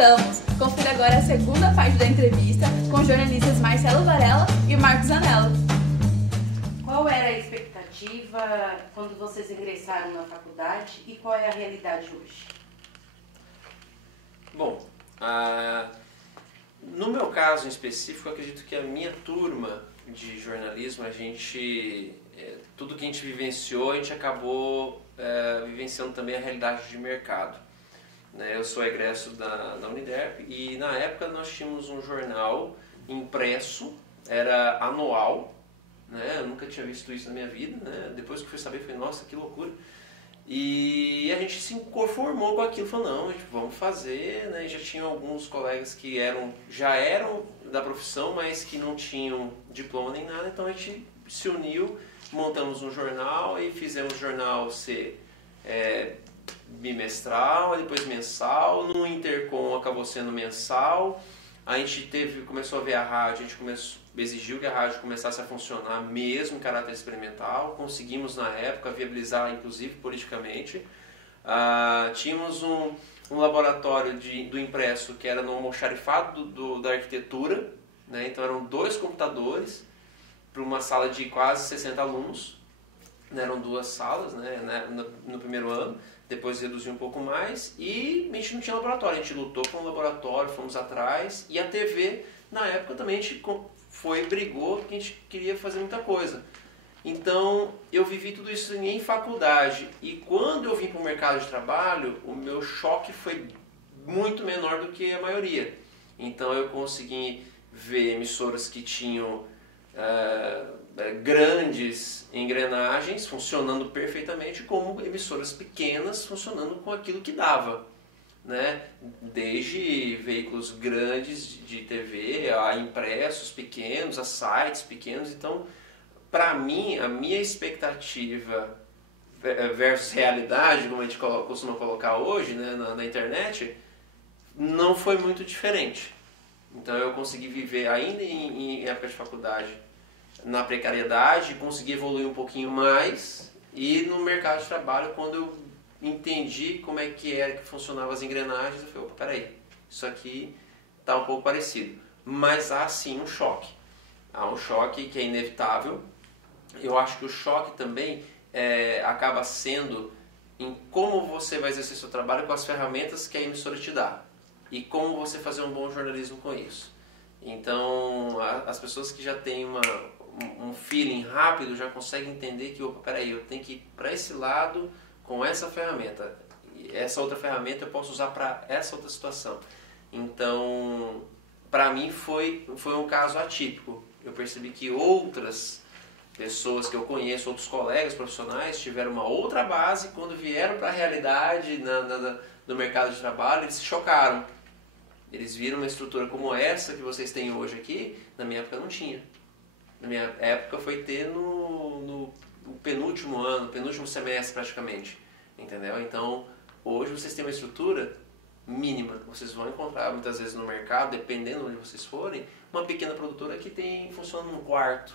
voltamos. Confira agora a segunda parte da entrevista com os jornalistas Marcelo Varela e Marcos Anello. Qual era a expectativa quando vocês ingressaram na faculdade e qual é a realidade hoje? Bom, no meu caso em específico, eu acredito que a minha turma de jornalismo, tudo que a gente vivenciou, a gente acabou vivenciando também a realidade de mercado. Eu sou egresso da Uniderp e na época nós tínhamos um jornal impresso, era anual, eu nunca tinha visto isso na minha vida, depois que fui saber, falei, nossa, que loucura. E a gente se conformou com aquilo, falou, não, vamos fazer, e já tinham alguns colegas que já eram da profissão, mas que não tinham diploma nem nada, então a gente se uniu, montamos um jornal e fizemos o jornal ser bimestral, depois mensal, no Intercom acabou sendo mensal. A gente começou a ver a rádio, a gente exigiu que a rádio começasse a funcionar mesmo em caráter experimental. Conseguimos na época viabilizar, inclusive politicamente. Tínhamos um laboratório do impresso que era no almoxarifado da arquitetura, então eram 2 computadores para uma sala de quase 60 alunos. Eram 2 salas no primeiro ano, depois reduziu um pouco mais e a gente não tinha laboratório, a gente lutou com o laboratório, fomos atrás e a TV na época também a gente brigou porque a gente queria fazer muita coisa. Então eu vivi tudo isso em faculdade e quando eu vim para o mercado de trabalho o meu choque foi muito menor do que a maioria. Então eu consegui ver emissoras que tinham grandes engrenagens funcionando perfeitamente, como emissoras pequenas funcionando com aquilo que dava, desde veículos grandes de TV a impressos pequenos, a sites pequenos. Então, para mim, a minha expectativa versus realidade, como a gente costuma colocar hoje na internet, não foi muito diferente. Então eu consegui viver ainda em época de faculdade na precariedade, consegui evoluir um pouquinho mais e no mercado de trabalho, quando eu entendi como é que era que funcionavam as engrenagens, eu falei, opa, peraí, isso aqui está um pouco parecido. Mas há sim um choque. Há um choque que é inevitável. Eu acho que o choque também acaba sendo em como você vai exercer seu trabalho com as ferramentas que a emissora te dá e como você fazer um bom jornalismo com isso. Então, as pessoas que já têm um feeling rápido já conseguem entender que, opa, peraí, eu tenho que ir para esse lado com essa ferramenta. E essa outra ferramenta eu posso usar para essa outra situação. Então, para mim foi um caso atípico. Eu percebi que outras pessoas que eu conheço, outros colegas profissionais, tiveram uma outra base, quando vieram para a realidade do mercado de trabalho, eles se chocaram. Eles viram uma estrutura como essa que vocês têm hoje aqui, na minha época não tinha. Na minha época foi ter no penúltimo ano, penúltimo semestre praticamente, entendeu? Então, hoje vocês têm uma estrutura mínima. Vocês vão encontrar muitas vezes no mercado, dependendo de onde vocês forem, uma pequena produtora que funciona num quarto,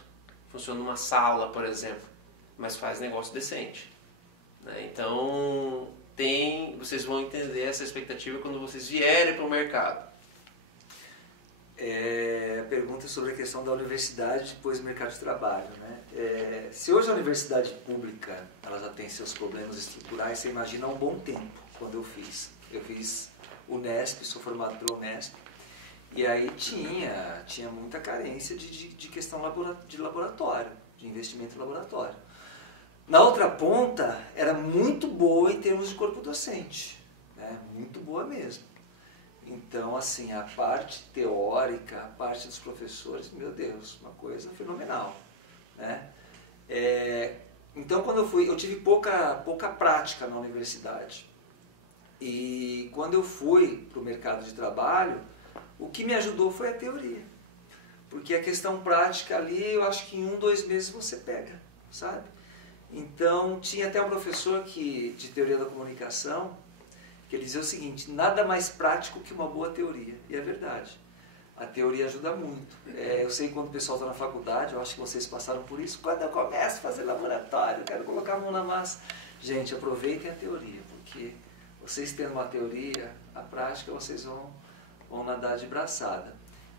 funciona numa sala, por exemplo, mas faz negócio decente, Então, vocês vão entender essa expectativa quando vocês vierem para o mercado. Pergunta sobre a questão da universidade depois do mercado de trabalho. Se hoje a universidade pública ela já tem seus problemas estruturais, você imagina há um bom tempo, quando eu fiz. Eu fiz Unesp, sou formado pela Unesp, e aí tinha muita carência de questão de laboratório, de investimento em laboratório. Na outra ponta, era muito boa em termos de corpo docente, muito boa mesmo. Então, assim, a parte teórica, a parte dos professores, meu Deus, uma coisa fenomenal, Então, quando eu tive pouca prática na universidade. E quando eu fui para o mercado de trabalho, o que me ajudou foi a teoria. Porque a questão prática ali, eu acho que em 1, 2 meses você pega, sabe? Então, tinha até um professor de teoria da comunicação, que ele dizia o seguinte, nada mais prático que uma boa teoria. E é verdade. A teoria ajuda muito. Eu sei que quando o pessoal está na faculdade, eu acho que vocês passaram por isso, quando eu começo a fazer laboratório, eu quero colocar a mão na massa. Gente, aproveitem a teoria, porque vocês tendo uma teoria, a prática vocês vão vão nadar de braçada.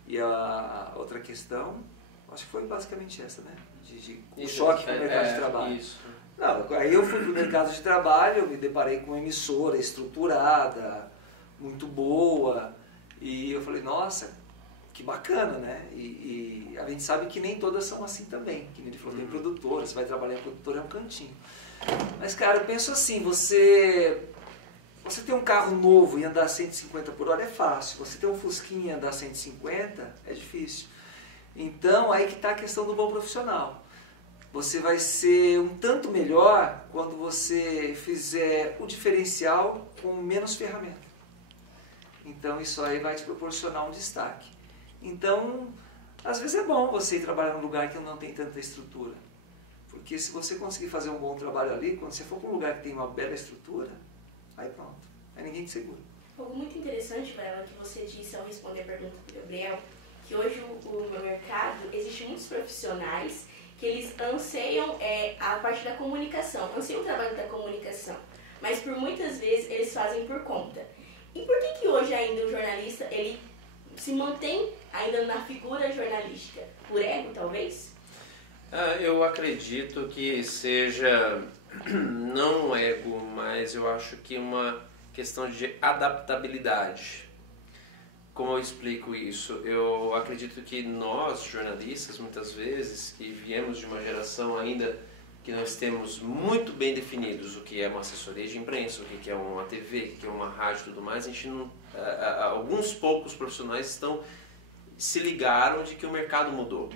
E a outra questão, acho que foi basicamente essa, né? O choque com o mercado de trabalho. Isso. Não, aí eu fui para o mercado de trabalho, eu me deparei com uma emissora estruturada, muito boa, e eu falei, nossa, que bacana, né? E a gente sabe que nem todas são assim também, que nem ele falou, tem produtora, você vai trabalhar em produtora, é um cantinho. Mas, cara, eu penso assim, você ter um carro novo e andar 150 por hora é fácil, você ter um Fusquinha e andar 150 é difícil. Então, aí que está a questão do bom profissional. Você vai ser um tanto melhor quando você fizer o diferencial com menos ferramenta. Então, isso aí vai te proporcionar um destaque. Então, às vezes é bom você ir trabalhar num lugar que não tem tanta estrutura. Porque se você conseguir fazer um bom trabalho ali, quando você for para um lugar que tem uma bela estrutura, aí pronto, aí ninguém te segura. Algo muito interessante, Varela, que você disse ao responder a pergunta do Gabriel, que hoje no mercado existem muitos profissionais que eles anseiam a parte da comunicação, anseiam o trabalho da comunicação, mas por muitas vezes eles fazem por conta. E por que hoje ainda o jornalista ele se mantém ainda na figura jornalística? Por ego, talvez? Eu acredito que seja, não um ego, mas eu acho que uma questão de adaptabilidade. Como eu explico isso? Eu acredito que nós, jornalistas, muitas vezes, e viemos de uma geração ainda que nós temos muito bem definidos o que é uma assessoria de imprensa, o que é uma TV, o que é uma rádio e tudo mais, a gente não, alguns poucos profissionais se ligaram de que o mercado mudou.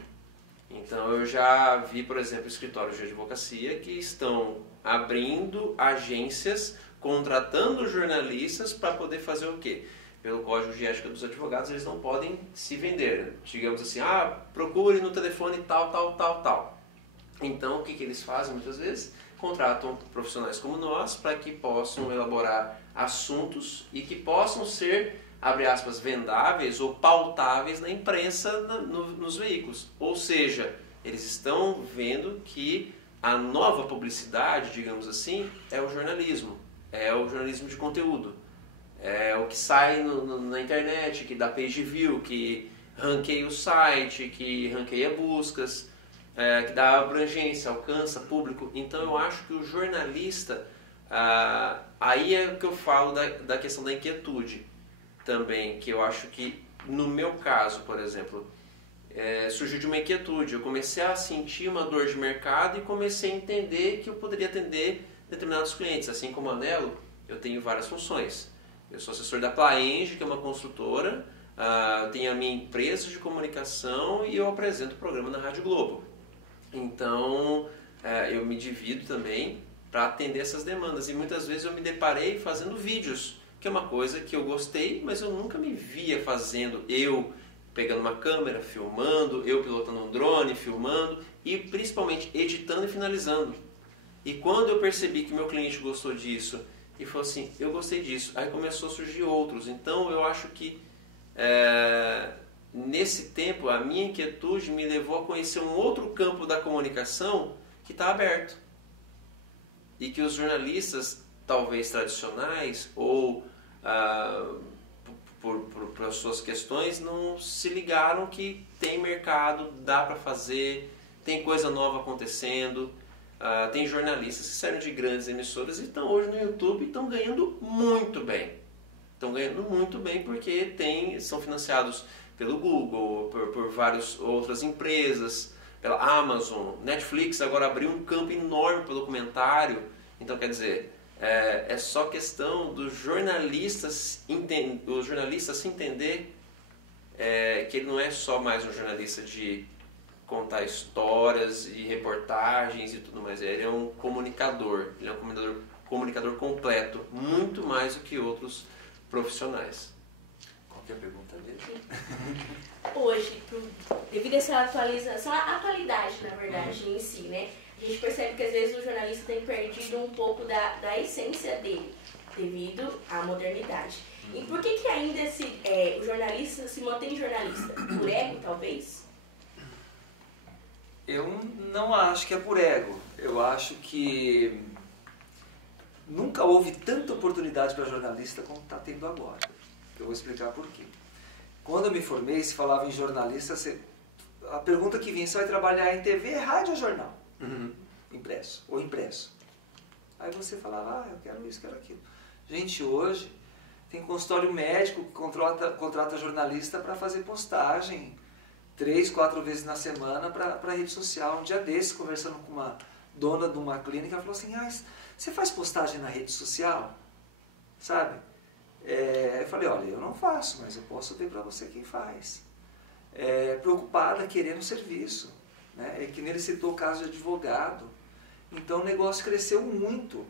Então eu já vi, por exemplo, escritórios de advocacia que estão abrindo agências, contratando jornalistas para poder fazer o quê? Pelo Código de Ética dos Advogados, eles não podem se vender. Digamos assim, procure no telefone tal, tal, tal, tal. Então, o que eles fazem muitas vezes? Contratam profissionais como nós para que possam elaborar assuntos e que possam ser, abre aspas, vendáveis ou pautáveis na imprensa, nos veículos. Ou seja, eles estão vendo que a nova publicidade, digamos assim, é o jornalismo de conteúdo. É o que sai na internet, que dá page view, que ranqueia o site, que ranqueia buscas, que dá abrangência, alcança público. Então eu acho que o jornalista, aí é o que eu falo da questão da inquietude também, que eu acho que no meu caso, por exemplo, surgiu de uma inquietude. Eu comecei a sentir uma dor de mercado e comecei a entender que eu poderia atender determinados clientes. Assim como a Anelo, eu tenho várias funções. Eu sou assessor da Plaenge, que é uma construtora, eu tenho a minha empresa de comunicação e eu apresento o programa na Rádio Globo. Então, eu me divido também para atender essas demandas. E muitas vezes eu me deparei fazendo vídeos, que é uma coisa que eu gostei, mas eu nunca me via fazendo. Eu pegando uma câmera, filmando, eu pilotando um drone, filmando e principalmente editando e finalizando. E quando eu percebi que meu cliente gostou disso e falou assim, eu gostei disso, aí começou a surgir outros. Então eu acho que nesse tempo a minha inquietude me levou a conhecer um outro campo da comunicação que está aberto. E que os jornalistas, talvez tradicionais ou por suas questões, não se ligaram que tem mercado, dá para fazer, tem coisa nova acontecendo. Tem jornalistas que saíram de grandes emissoras e estão hoje no YouTube e estão ganhando muito bem. Estão ganhando muito bem porque são financiados pelo Google, por várias outras empresas, pela Amazon, Netflix agora abriu um campo enorme para o documentário. Então, quer dizer, é só questão dos jornalistas se entender que ele não é só mais um jornalista de contar histórias e reportagens e tudo mais. Ele é um comunicador, ele é um comunicador completo, muito mais do que outros profissionais. Qual que é a pergunta dele? Hoje, devido a essa atualização, a atualidade, na verdade, em si, né? A gente percebe que às vezes o jornalista tem perdido um pouco da essência dele, devido à modernidade. E por que ainda o jornalista se mantém jornalista? Por ego, talvez? Eu não acho que é por ego. Eu acho que nunca houve tanta oportunidade para jornalista como está tendo agora. Eu vou explicar por quê. Quando eu me formei, se falava em jornalista, a pergunta que vinha, você vai trabalhar em TV, rádio ou jornal? Impresso, ou impresso. Aí você falava, eu quero isso, quero aquilo. Gente, hoje tem consultório médico que contrata jornalista para fazer postagem 3, 4 vezes na semana para rede social. Um dia desse, conversando com uma dona de uma clínica, ela falou assim, você faz postagem na rede social? Sabe? Eu falei, olha, eu não faço, mas eu posso ver para você quem faz. Preocupada, querendo serviço. Né? É que nele citou o caso de advogado. Então o negócio cresceu muito.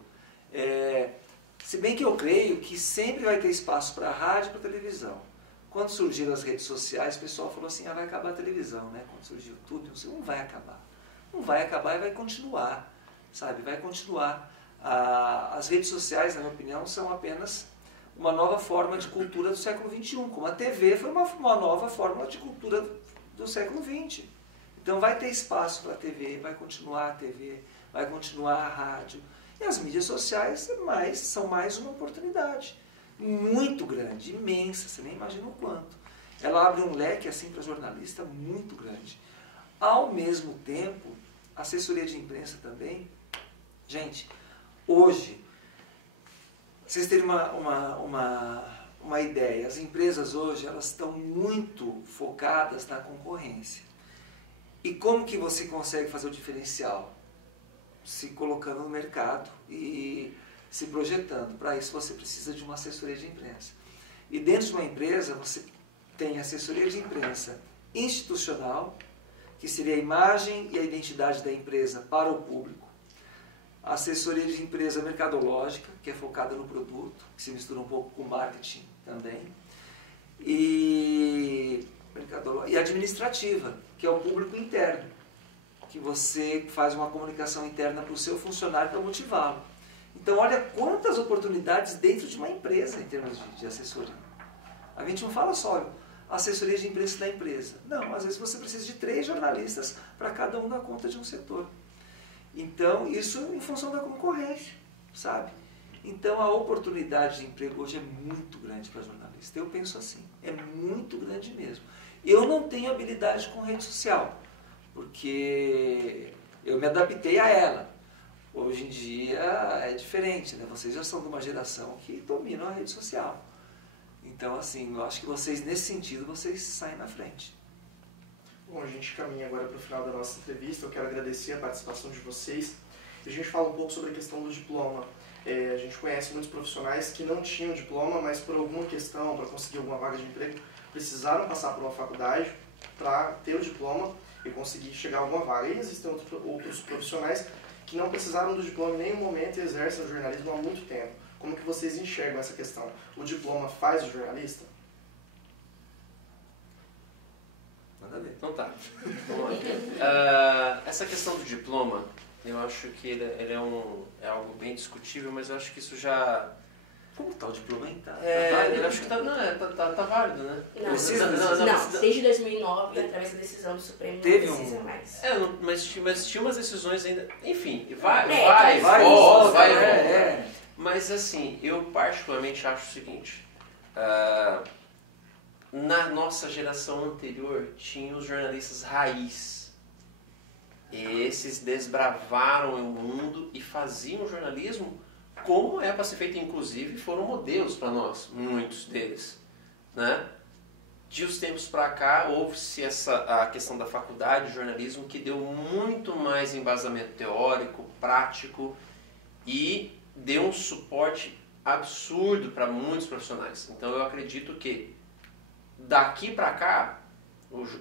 Se bem que eu creio que sempre vai ter espaço para rádio e para televisão. Quando surgiram as redes sociais, o pessoal falou assim, vai acabar a televisão, né? Quando surgiu tudo, eu disse, não vai acabar. Não vai acabar e vai continuar, sabe? Vai continuar. As redes sociais, na minha opinião, são apenas uma nova forma de cultura do século XXI, como a TV foi uma nova forma de cultura do século XX. Então vai ter espaço para a TV, vai continuar a TV, vai continuar a rádio. E as mídias sociais são mais uma oportunidade muito grande, imensa, você nem imagina o quanto. Ela abre um leque assim para jornalista muito grande. Ao mesmo tempo, assessoria de imprensa também. Gente, hoje, vocês terem uma ideia, as empresas hoje elas estão muito focadas na concorrência. E como que você consegue fazer o diferencial? Se colocando no mercado e se projetando. Para isso você precisa de uma assessoria de imprensa. E dentro de uma empresa você tem assessoria de imprensa institucional, que seria a imagem e a identidade da empresa para o público. Assessoria de empresa mercadológica, que é focada no produto, que se mistura um pouco com marketing também. E administrativa, que é o público interno, que você faz uma comunicação interna para o seu funcionário para motivá-lo. Então, olha quantas oportunidades dentro de uma empresa em termos de assessoria. A gente não fala só assessoria de imprensa da empresa. Não, às vezes você precisa de 3 jornalistas para cada um dar conta de um setor. Então, isso em função da concorrência, sabe? Então, a oportunidade de emprego hoje é muito grande para jornalista. Eu penso assim, é muito grande mesmo. Eu não tenho habilidade com rede social, porque eu me adaptei a ela. Hoje em dia é diferente, né? Vocês já são de uma geração que dominam a rede social. Então, assim, eu acho que vocês, nesse sentido, vocês saem na frente. Bom, a gente caminha agora para o final da nossa entrevista. Eu quero agradecer a participação de vocês. A gente fala um pouco sobre a questão do diploma. A gente conhece muitos profissionais que não tinham diploma, mas por alguma questão, para conseguir alguma vaga de emprego, precisaram passar por uma faculdade para ter o diploma e conseguir chegar a alguma vaga. E existem outros profissionais que não precisaram do diploma em nenhum momento e exercem o jornalismo há muito tempo. Como que vocês enxergam essa questão? O diploma faz o jornalista? Manda ver. Então tá. Vamos lá. Essa questão do diploma, eu acho que ele é algo bem discutível, mas eu acho que isso já... Como está o diploma aí? Tá eu acho que tá válido, né? Não, Não, desde 2009, através da decisão do Supremo, Teve não precisa mais. Mas tinha umas decisões ainda... Enfim, vai vai, volta. É. Mas assim, eu particularmente acho o seguinte... na nossa geração anterior, tinha os jornalistas raiz. Esses desbravaram o mundo e faziam jornalismo como é para ser feito, inclusive, foram modelos para nós, muitos deles. Né? De uns tempos para cá, houve-se a questão da faculdade de jornalismo que deu muito mais embasamento teórico, prático e deu um suporte absurdo para muitos profissionais. Então eu acredito que daqui para cá,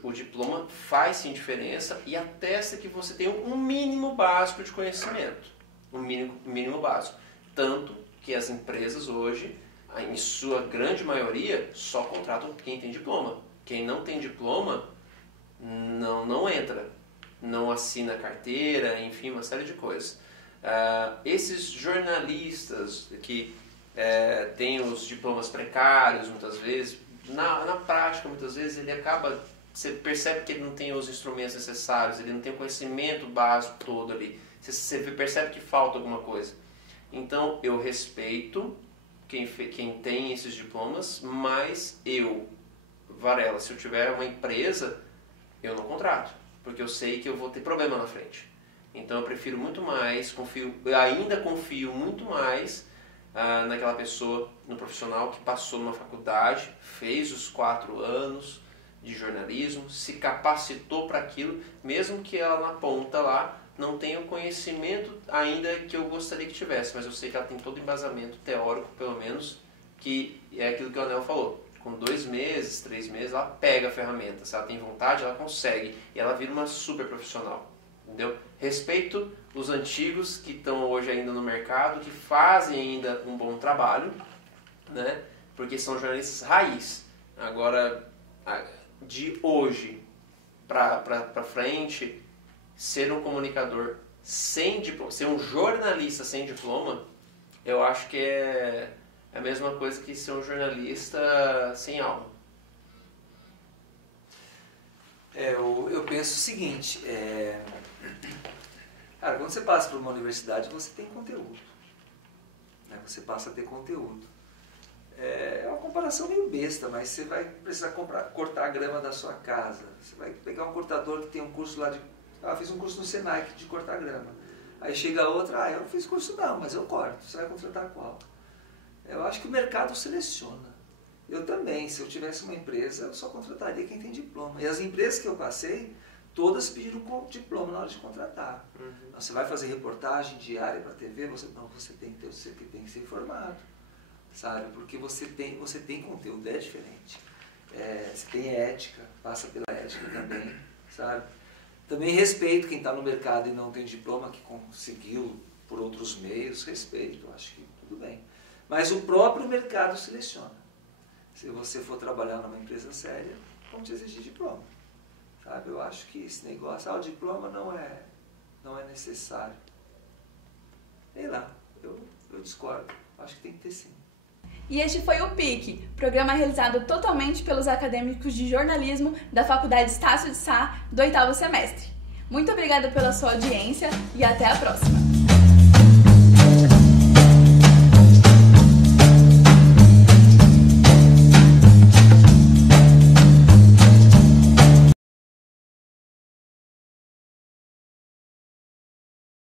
o diploma faz sim diferença e atesta que você tem um mínimo básico de conhecimento. Um mínimo básico. Tanto que as empresas hoje, em sua grande maioria, só contratam quem tem diploma. Quem não tem diploma, não entra. Não assina carteira, enfim, uma série de coisas. Esses jornalistas que têm os diplomas precários, muitas vezes, na prática, muitas vezes, ele acaba... Você percebe que ele não tem os instrumentos necessários, ele não tem o conhecimento básico todo ali. Você percebe que falta alguma coisa. Então, eu respeito quem tem esses diplomas, mas eu, Varela, se eu tiver uma empresa, eu não contrato, porque eu sei que eu vou ter problema na frente. Então eu prefiro muito mais, ainda confio muito mais naquela pessoa, no profissional que passou numa faculdade, fez os 4 anos de jornalismo, se capacitou para aquilo, mesmo que ela na ponta lá não tenha o conhecimento ainda que eu gostaria que tivesse, mas eu sei que ela tem todo o embasamento teórico, pelo menos, que é aquilo que o Anel falou. Com 2 meses, 3 meses, ela pega a ferramenta. Se ela tem vontade, ela consegue. E ela vira uma super profissional. Entendeu? Respeito os antigos que estão hoje ainda no mercado, que fazem ainda um bom trabalho, né? Porque são jornalistas raiz. Agora, de hoje para frente, ser um comunicador sem diploma, ser um jornalista sem diploma, eu acho que é a mesma coisa que ser um jornalista sem alma. Eu penso o seguinte, cara, quando você passa por uma universidade, você tem conteúdo, né? Você passa a ter conteúdo. É uma comparação meio besta, mas você vai precisar cortar a grama da sua casa. Você vai pegar um cortador que tem um curso lá de... fiz um curso no Senai de cortar grama. Aí chega outra, eu não fiz curso não, mas eu corto. Você vai contratar qual? Eu acho que o mercado seleciona. Eu também, se eu tivesse uma empresa, eu só contrataria quem tem diploma. E as empresas que eu passei, todas pediram diploma na hora de contratar. Então, você vai fazer reportagem diária para a TV, você tem que ser formado, sabe? Porque você tem conteúdo, é diferente. Você tem ética, passa pela ética também, sabe? Também respeito quem está no mercado e não tem diploma, que conseguiu por outros meios, respeito, acho que tudo bem. Mas o próprio mercado seleciona. Se você for trabalhar numa empresa séria, vão te exigir diploma. Sabe? Eu acho que esse negócio, o diploma não é necessário. Sei lá, eu discordo. Acho que tem que ter sim. E este foi o PIC, programa realizado totalmente pelos acadêmicos de jornalismo da Faculdade Estácio de Sá do 8º semestre. Muito obrigada pela sua audiência e até a próxima!